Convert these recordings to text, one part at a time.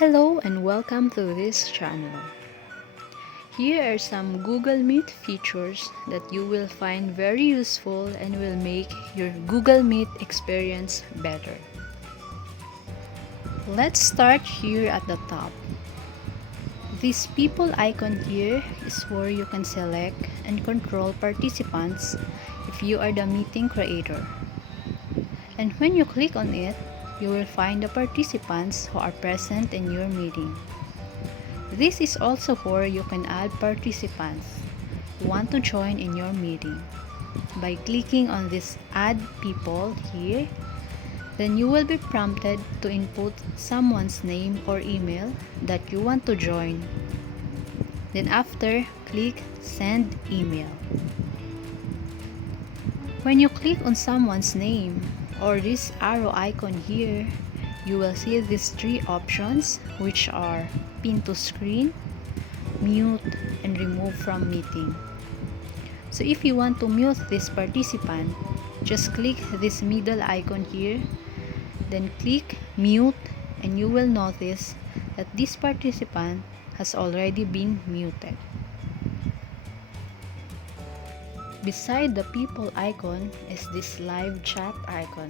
Hello and welcome to this channel. Here are some Google Meet features that you will find very useful and will make your Google Meet experience better. Let's start here at the top. This people icon here is where you can select and control participants if you are the meeting creator. And when you click on it, you will find the participants who are present in your meeting. This is also where you can add participants who want to join in your meeting. By clicking on this Add People here, then you will be prompted to input someone's name or email that you want to join. Then after, click Send Email. When you click on someone's name or this arrow icon here, you will see these three options, which are Pin to Screen, Mute, and Remove from Meeting. So if you want to mute this participant, just click this middle icon here, then click Mute, and you will notice that this participant has already been muted. Beside the people icon is this live chat icon.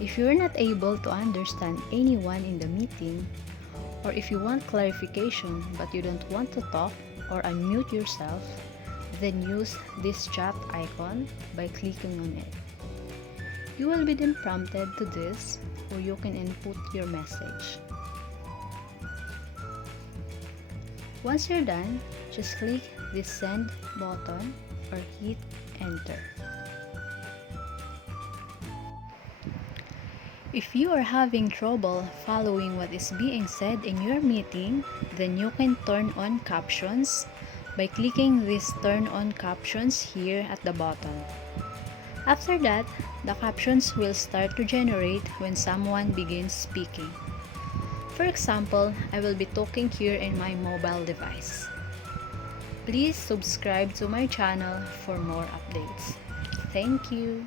If you're not able to understand anyone in the meeting, or if you want clarification but you don't want to talk or unmute yourself, then use this chat icon by clicking on it. You will be then prompted to this where you can input your message. Once you're done, just click this send button or hit enter. If you are having trouble following what is being said in your meeting, then you can turn on captions by clicking this turn on captions here at the bottom. After that, the captions will start to generate when someone begins speaking. For example, I will be talking here in my mobile device. Please subscribe to my channel for more updates. Thank you.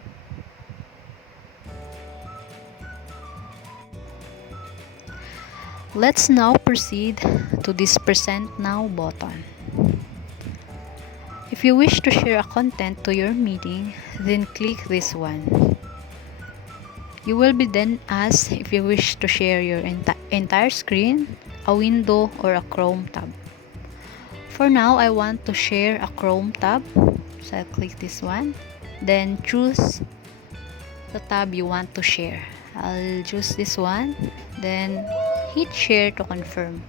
Let's now proceed to this Present Now button. If you wish to share a content to your meeting, then click this one. You will be then asked if you wish to share your entire screen, a window, or a Chrome tab. For now, I want to share a Chrome tab, so I'll click this one. Then choose the tab you want to share. I'll choose this one, then hit share to confirm.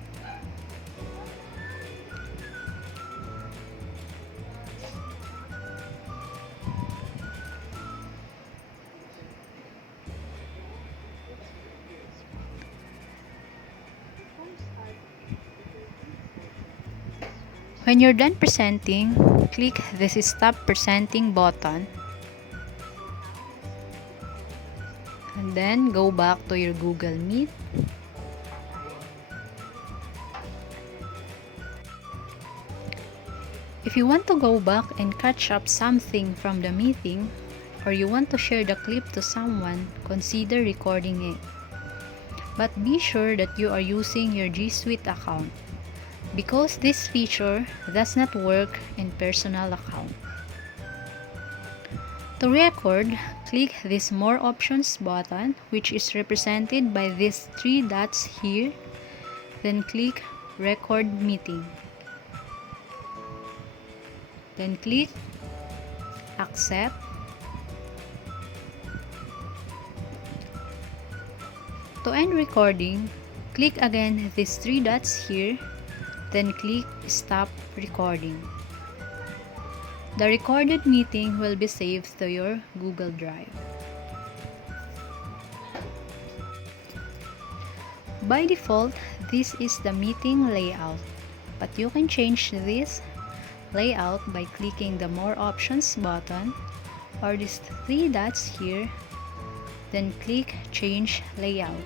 When you're done presenting, click this Stop Presenting button. And then go back to your Google Meet. If you want to go back and catch up something from the meeting, or you want to share the clip to someone, consider recording it. But be sure that you are using your G Suite account, because this feature does not work in personal account. To record, click this More Options button, which is represented by these three dots here, then click Record Meeting. Then click Accept. To end recording, click again these three dots here, then click Stop Recording. The recorded meeting will be saved to your Google Drive. By default, this is the meeting layout, but you can change this layout by clicking the More Options button or these three dots here, then click Change Layout.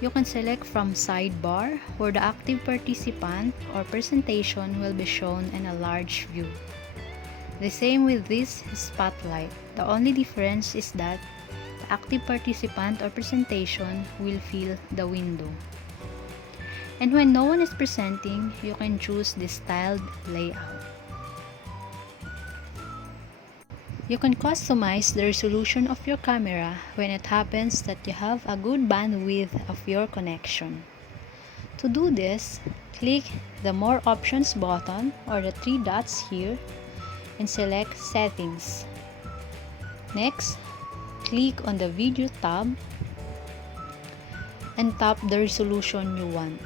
You can select from Sidebar, where the active participant or presentation will be shown in a large view. The same with this Spotlight. The only difference is that the active participant or presentation will fill the window. And when no one is presenting, you can choose the styled layout. You can customize the resolution of your camera when it happens that you have a good bandwidth of your connection. To do this, click the More Options button or the three dots here and select Settings. Next, click on the Video tab and tap the resolution you want.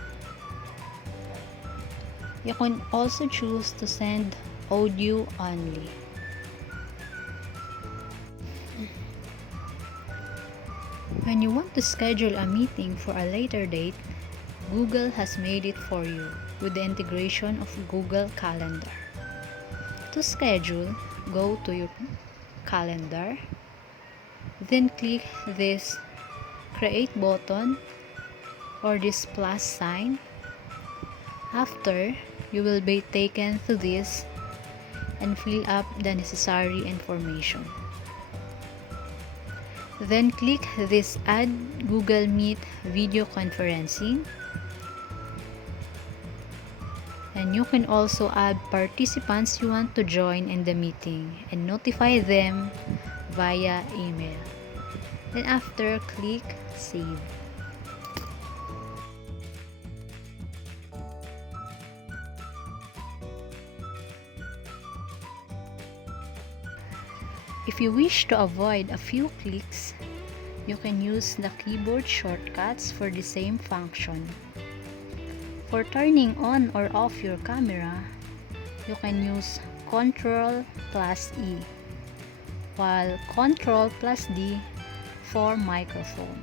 You can also choose to send audio only. When you want to schedule a meeting for a later date, Google has made it for you with the integration of Google Calendar. To schedule, go to your calendar, then click this Create button or this plus sign. After, you will be taken to this and fill up the necessary information. Then click this Add Google Meet Video Conferencing. And you can also add participants you want to join in the meeting and notify them via email. Then after, click Save. If you wish to avoid a few clicks, you can use the keyboard shortcuts for the same function. For turning on or off your camera, you can use Ctrl plus E, while Ctrl plus D for microphone.